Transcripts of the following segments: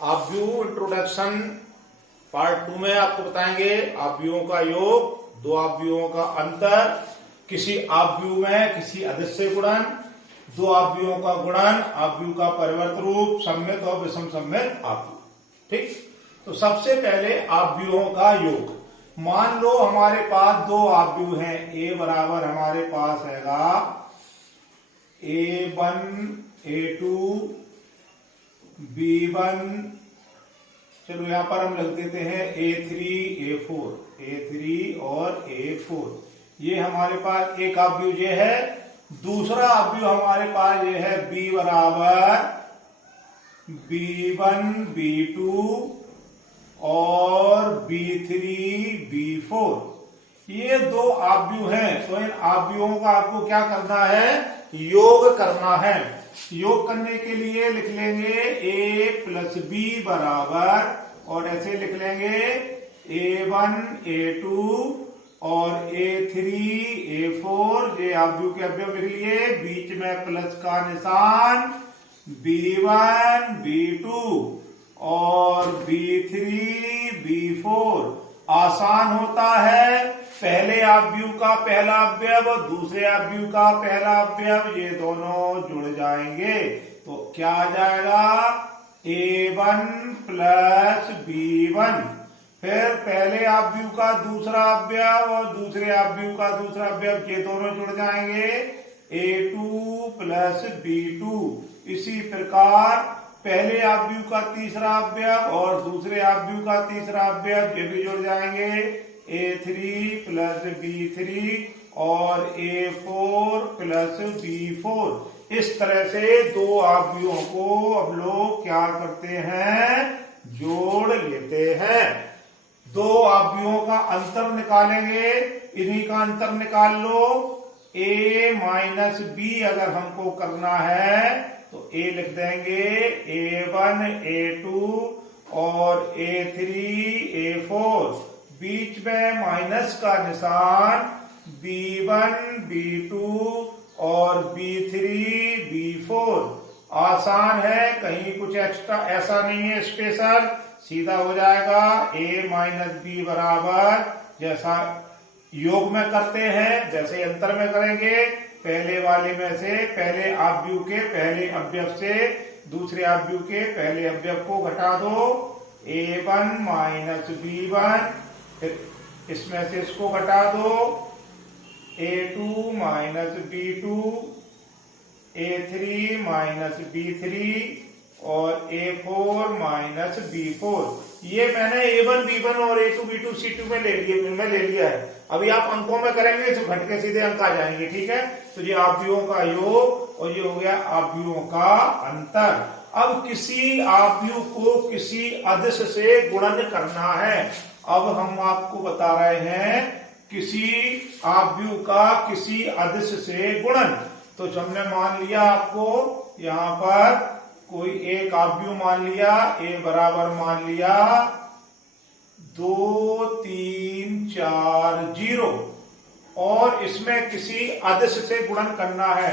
आव्यूह introduction part 2 में आपको बताएंगे आव्यूहों का योग, दो आव्यूहों का अंतर, किसी आव्यूह में किसी अदृश्य गुणन, दो आव्यूहों का गुणन, आव्यूह का परिवर्त रूप, सम्मित और विषम सम्मित आव्यूह। ठीक, तो सबसे पहले आव्यूहों का योग। मान लो हमारे पास दो आव्यूह हैं, ए बराबर हमारे पास हैगा A1 A2 B1, चलो यहां पर हम लिख देते हैं A3 A4 और A4। ये हमारे पास एक आव्यूह ये है। दूसरा आव्यूह हमारे पास ये है B बराबर B1 B2 और B3 B4। ये दो आव्यूह हैं, तो इन आव्यूहों का आपको क्या करना है? योग करना है। योग करने के लिए लिख लेंगे A प्लस B बराबर, और ऐसे लिख लेंगे A1 A2 और A3 A4। ये आव्यूह के अवयव लिख लिए, बीच में प्लस का निशान, B1 B2 और B3 B4। आसान होता है, पहले आव्यूह का पहला अवयव और दूसरे आव्यूह का पहला अवयव ये दोनों जुड़ जाएंगे, तो क्या आ जाएगा? A1 plus B1। फिर पहले आव्यूह का दूसरा अवयव और दूसरे आव्यूह का दूसरा अवयव ये दोनों जुड़ जाएंगे, A2 प्लस B2। इसी प्रकार पहले आव्यूह का तीसरा अवयव और दूसरे आव्यूह का तीसरा अवयव ये भी जुड़ जाएंगे, A3 प्लस B3 और A4 प्लस B4। इस तरह से दो आव्यूहों को अब लोग क्या करते हैं? जोड़ लेते हैं। दो आव्यूहों का अंतर निकालेंगे, इन्हीं का अंतर निकाल लो। A माइनस B अगर हमको करना है तो A लिख देंगे A1 A2 और A3 A4, बीच में माइनस का निशान, B1 B2 और B3 B4। आसान है, कहीं कुछ एक्स्ट्रा ऐसा नहीं है स्पेशल, सीधा हो जाएगा। A माइनस B बराबर जैसा योग में करते हैं वैसे अंतर में करेंगे। पहले वाले में से पहले आव्यूह के पहले अवयव से दूसरे आव्यूह के पहले अवयव को घटा दो, A1 माइनस B1, फिर इसमें से इसको घटा दो, A2 minus B2, A3 minus B3 और A4 माइनस B4। ये मैंने A1 B1 और A2 B2 C2 में ले लिया है। अभी आप अंकों में करेंगे तो घट के सीधे अंक आ जाएंगे। ठीक है, तो ये आव्यूहों का योग और ये हो गया आव्यूहों का अंतर। अब किसी आव्यूह को किसी अदिश से गुणन करना है। अब हम आपको बता रहे हैं किसी आव्यूह का किसी अदिश से गुणन। तो हमने मान लिया, आपको यहां पर कोई एक आव्यूह मान लिया, A बराबर मान लिया 2 3 4 0, और इसमें किसी अदिश से गुणन करना है।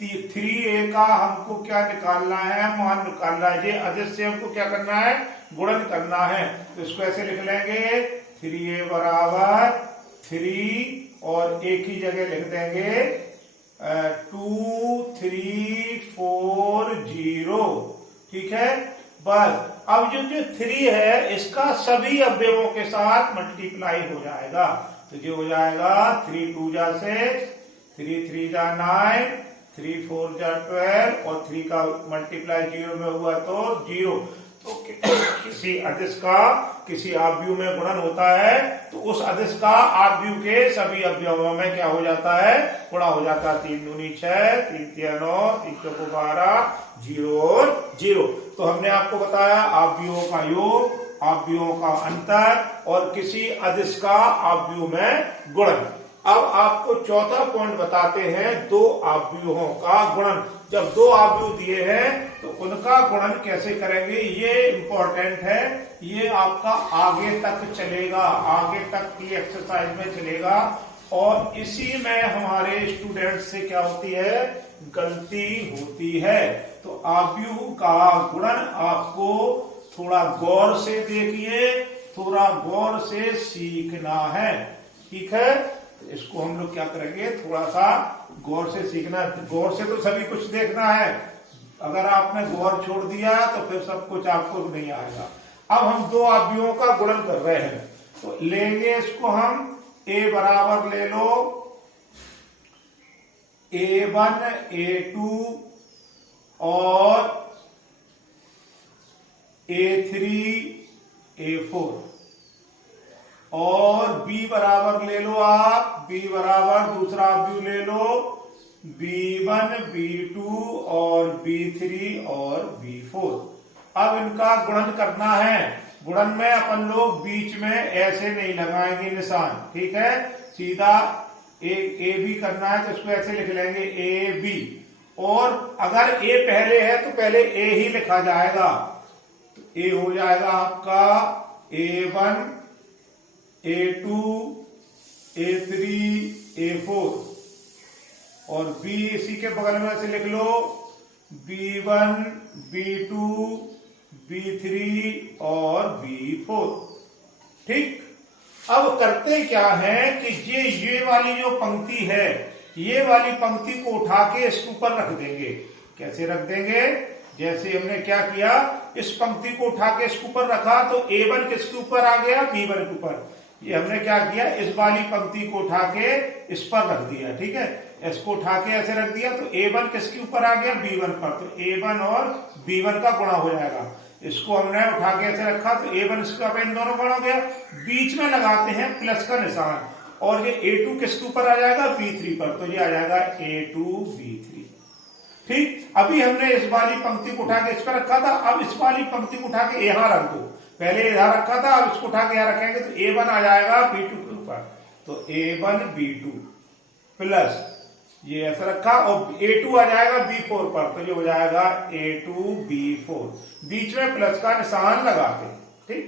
3A का हमको क्या निकालना है? मान निकालना है। ये अदिश से हमको क्या करना है? गुणन करना है। तो इसको ऐसे लिख लेंगे 3A बराबर 3 और एक ही जगह लिख देंगे 2 3 4 0। ठीक है, बस अब जो 3 है इसका सभी अवयवों के साथ मल्टीप्लाई हो जाएगा। तो जो हो जाएगा 3 2 जा 6, 3 3 जा 9, 3 4 जा 12 और 3 का मल्टीप्लाई 0 में हुआ तो 0। तो किसी अदिश का किसी आव्यूह में गुणन होता है तो उस अदिश का आव्यूह के सभी अवयवों में क्या हो जाता है? गुणा हो जाता है। 3 दूनी 6, 3 तिया 9, 3 चौको 12, 0 और 0। तो हमने आपको बताया आव्यूहों का योग, आव्यूहों का अंतर और किसी अदिश का आव्यूह में गुणन। अब आपको चौथा पॉइंट बताते हैं, दो आव्यूहों का गुणन। जब दो आव्यूह दिए हैं तो उनका गुणन कैसे करेंगे, ये इंपॉर्टेंट है। ये आपका आगे तक चलेगा, आगे तक की एक्सरसाइज में चलेगा। और इसी में हमारे स्टूडेंट से क्या होती है? गलती होती है। तो आव्यूह का गुणन आपको थोड़ा गौर से देखिए, थोड़ा गौर से सीखना है। ठीक है, तो इसको हम लोग क्या करेंगे, थोड़ा सा गौर से सीखना। गौर से तो सभी कुछ देखना है, अगर आपने गौर छोड़ दिया तो फिर सब कुछ आपको नहीं आएगा। अब हम दो अवयवों का गुणन कर रहे हैं, तो लेंगे इसको हम a बराबर ले लो a1 a2 और a3 a4, और b बराबर ले लो आप, b बराबर दूसरा अवयव ले लो b1 b2 और b3 और b4। अब इनका गुणन करना है। गुणन में अपन लोग बीच में ऐसे नहीं लगाएंगे निशान, ठीक है, सीधा ए बी करना है तो इसको ऐसे लिख लेंगे ए बी, और अगर ए पहले है तो पहले ए ही लिखा जाएगा, तो ए हो जाएगा आपका a1 a2 a3 a4, और b इसी के बगल में से लिख लो b1 b2 b3 और b4। ठीक, अब करते क्या है कि ये वाली जो पंक्ति है, ये वाली पंक्ति को उठा के इसके ऊपर रख देंगे। कैसे रख देंगे, जैसे हमने क्या किया, इस पंक्ति को उठा के इसके ऊपर रखा तो a1 किसके ऊपर आ गया, b1 के ऊपर। ये हमने क्या किया, इस वाली पंक्ति को उठा के इस पर रख दिया। ठीक है, इसको उठा के ऐसे रख दिया तो a1 किसके ऊपर आ गया, b1 पर, तो a1 और b1 का गुणा हो जाएगा। इसको हमने उठा के ऐसे रखा तो a1 इसका इन दोनों गुणा हो गया। बीच में लगाते हैं प्लस का निशान, और ये a2 किसके ऊपर आ जाएगा, b3 पर, तो ये आ जाएगा a2 b3। ठीक, अभी हमने इस वाली पंक्ति को उठा के इस पर रखा था, अब इस वाली पंक्ति को उठा के यहां रख दो। पहले यहां रखा था, अब इसको उठा के यहां रखेंगे तो a1 आ जाएगा b2 के ऊपर, तो a1 b2 प्लस ये ऐसा रखा, और a2 आ जाएगा b4 पर, तो ये हो जाएगा a2 b4, बीच में प्लस का निशान लगाते। ठीक,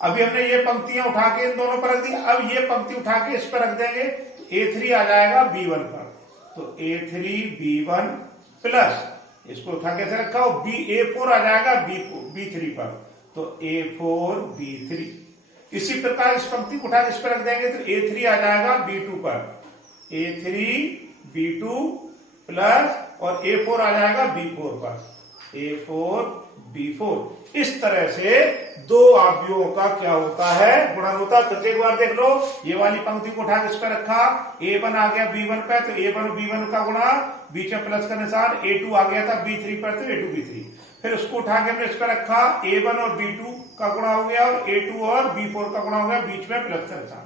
अभी हमने ये पंक्तियां उठा के इन दोनों पर रख दी, अब ये पंक्ति उठा के इस पर रख देंगे तो a3 आ जाएगा b1 पर, तो a3 b1 प्लस इसको उठा के ऐसे रखा, और a4 आ जाएगा b3 पर, तो a4 b3। इसी प्रकार इस पंक्ति को उठा के इस पर रख देंगे तो a3 आ जाएगा b2 पर, a3 b2 प्लस और a4 आ जाएगा b4 पर, a4 b4। इस तरह से दो अवयवों का क्या होता है, गुणन होता है। तो एक बार देख लो, ये वाली पंक्ति को उठा के इस पर रखा, a1 आ गया b1 पे, तो a1 b1 का गुणा, बीच में प्लस का निशान, a2 आ गया था b3 पर, तो a2 b3। फिर उसको उठा के हमने इस पर रखा, a1 और b2 का गुणा हो गया, और a2 और b4 का गुणा हो गया, बीच में प्लस का निशान।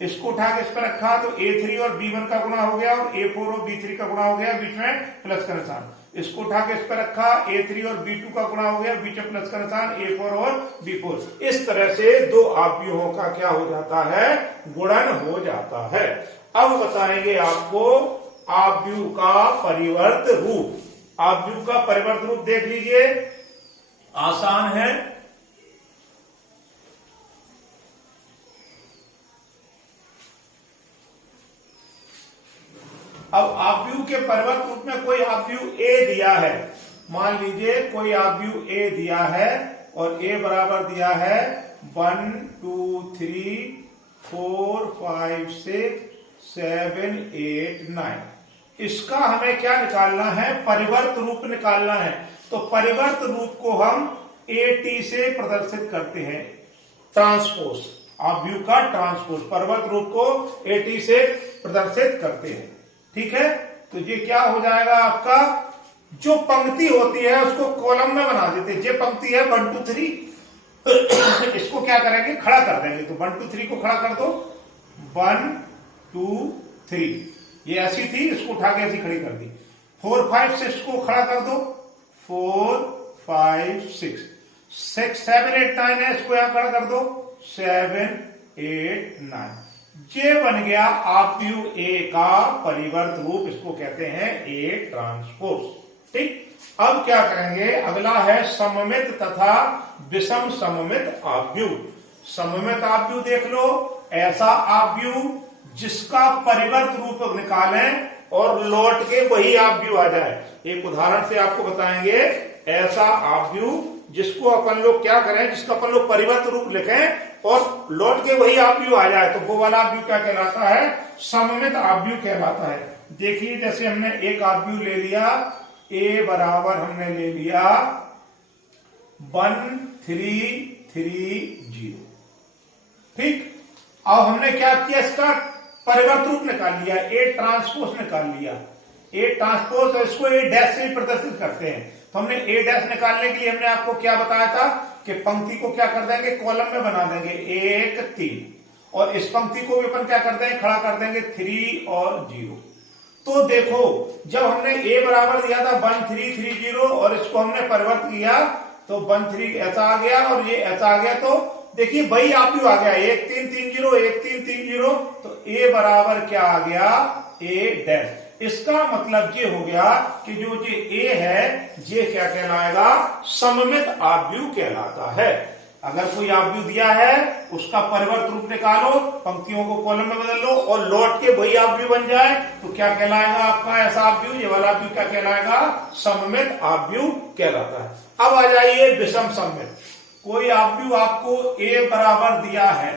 इसको उठा के इस पर रखा तो a3 और b1 का गुणा हो गया, और a4 और b3 का गुणा हो गया, बीच में प्लस का निशान। इसको उठा के इस पर रखा, a3 और b2 का गुणा हो गया, बीच में प्लस का निशान, a4 और b4। इस तरह से दो अवयवों का क्या हो जाता है, गुणन हो जाता है। अब बताएंगे आपको अवयव का परिवर्त रूप। अवयव का परिवर्त रूप देख लीजिए, आसान है। अब अवयव के परिवर्त रूप में कोई अवयव a दिया है, मान लीजिए कोई अवयव a दिया है, और a बराबर दिया है 1 2 3 4 5 6 7 8 9। इसका हमें क्या निकालना है, परिवर्त रूप निकालना है। तो परिवर्त रूप को हम AT से प्रदर्शित करते हैं, ट्रांसपोज, अवयव का ट्रांसपोज, परिवर्त रूप को AT से प्रदर्शित करते हैं। ठीक है, तो ये क्या हो जाएगा आपका, जो पंक्ति होती है उसको कॉलम में बना देते हैं। ये पंक्ति है 1 2 3, इसको क्या करेंगे, खड़ा कर देंगे। तो 1 2 3 को खड़ा कर दो, 1 2 3, ये ऐसी थी, इसको उठा के ऐसी खड़ी कर दी। 4 5 6 को खड़ा कर दो, 4 5 6 6 7 8 9 है, इसको यहां खड़ा कर दो, 7 8 9। ये बन गया अवयव A का परिवर्त रूप, इसको कहते हैं A ट्रांसपोज। ठीक, अब क्या करेंगे, अगला है सममित तथा विषम सममित अवयव। सममित अवयव देख लो, ऐसा अवयव जिसका परिवर्त रूप निकालें और लौट के वही अवयव आ जाए। एक उदाहरण से आपको बताएंगे, ऐसा अवयव जिसको अपन लोग क्या करें, जिसका अपन लोग परिवर्त रूप लिखें और लौट के वही आव्यूह आ जाए, तो वो वाला आव्यूह क्या कहलाता है, सममित आव्यूह कहलाता है। देखिए जैसे हमने एक आव्यूह ले लिया, a बराबर हमने ले लिया 1 3 3 0, ठीक। अब हमने क्या किया, इसका परिवर्त रूप निकाल लिया, ए ट्रांसपोज निकाल लिया, ए ट्रांसपोज, और इसको ए डैश से प्रदर्शित करते हैं। तो हमने ए डैश निकालने के लिए हमने आपको क्या बताया था कि पंक्ति को क्या कर देंगे, कॉलम में बना देंगे 1 3, और इस पंक्ति को भी अपन क्या कर देंगे, खड़ा कर देंगे 3 और 0। तो देखो जब हमने a बराबर दिया था 1 3 3 0 और इसको हमने परिवर्त किया तो 1 3 ऐसा आ गया और ये ऐसा आ गया, तो देखिए वही आव्यूह आ गया 1 3 3 0 1 3 3 0, तो a बराबर क्या आ गया, a डैश। इसका मतलब ये हो गया कि जो ये a है ये क्या कहलाएगा, सममित आव्यूह कहलाता है। अगर कोई आव्यूह दिया है उसका परिवर्त रूप निकालो, पंक्तियों को कॉलम में बदल लो और लौट के वही आव्यूह बन जाए, तो क्या कहलाएगा आपका ऐसा आव्यूह, ये वाला आव्यूह क्या कहलाएगा, सममित आव्यूह कहलाता है। अब आ जाइए विषम सममित। कोई आव्यूह आपको a बराबर दिया है,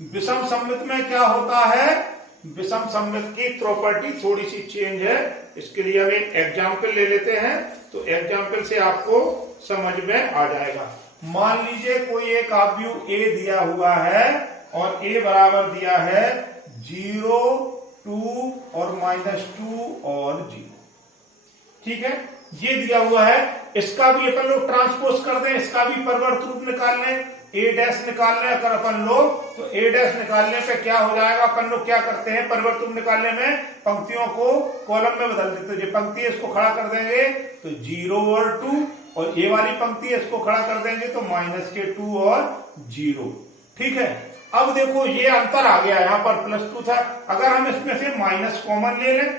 विषम सममित में क्या होता है, विषम सममित की प्रॉपर्टी थोड़ी सी चेंज है। इसके लिए हम एक एग्जाम्पल ले लेते हैं, तो एग्जाम्पल से आपको समझ में आ जाएगा। मान लीजिए कोई एक आव्यूह a दिया हुआ है और a बराबर दिया है 0 2 और -2 और 0, ठीक है, ये दिया हुआ है। इसका भी अपन लोग ट्रांसपोज कर दें, इसका भी परिवर्त रूप निकाल लें, a डैश निकाल लें अगर अपन लोग, तो a डैश निकालने पे क्या हो जाएगा, अपन लोग क्या करते हैं परिवर्त रूप निकालने में पंक्तियों को कॉलम में बदल देते हैं। जो पंक्ति है इसको खड़ा कर देंगे तो 0 और 2, और ये वाली पंक्ति है इसको खड़ा कर देंगे तो -2 और 0, ठीक है। अब देखो ये अंतर आ गया, यहां पर +2 था, अगर हम इसमें से माइनस कॉमन ले लें,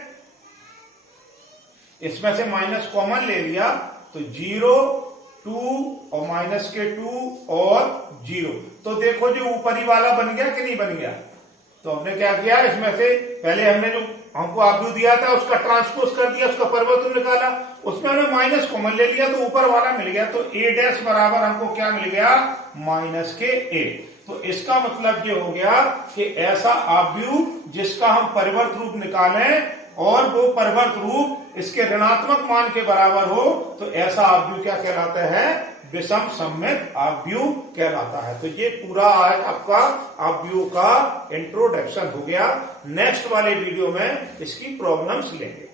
इसमें से माइनस कॉमन ले लिया तो 0 2 और -2 और 0, तो देखो जो ऊपरी वाला बन गया कि नहीं बन गया। तो हमने क्या किया, इसमें से पहले हमने जो हमको आव्यूह दिया था उसका ट्रांसपोज कर दिया, उसका परिवर्त रूप निकाला, उसमें हमने माइनस कॉमन ले लिया तो ऊपर वाला मिल गया, तो a डैश बराबर हमको क्या मिल गया, -a। तो इसका मतलब ये हो गया कि ऐसा आव्यूह जिसका हम परिवर्त रूप निकालें और वो परिवर्त रूप इसके ऋणात्मक मान के बराबर हो, तो ऐसा आव्यूह क्या कहलाता है, विषम सममित आव्यूह कहलाता है। तो ये पूरा आज आपका आव्यूह का इंट्रोडक्शन हो गया। नेक्स्ट वाले वीडियो में इसकी प्रॉब्लम्स लेंगे।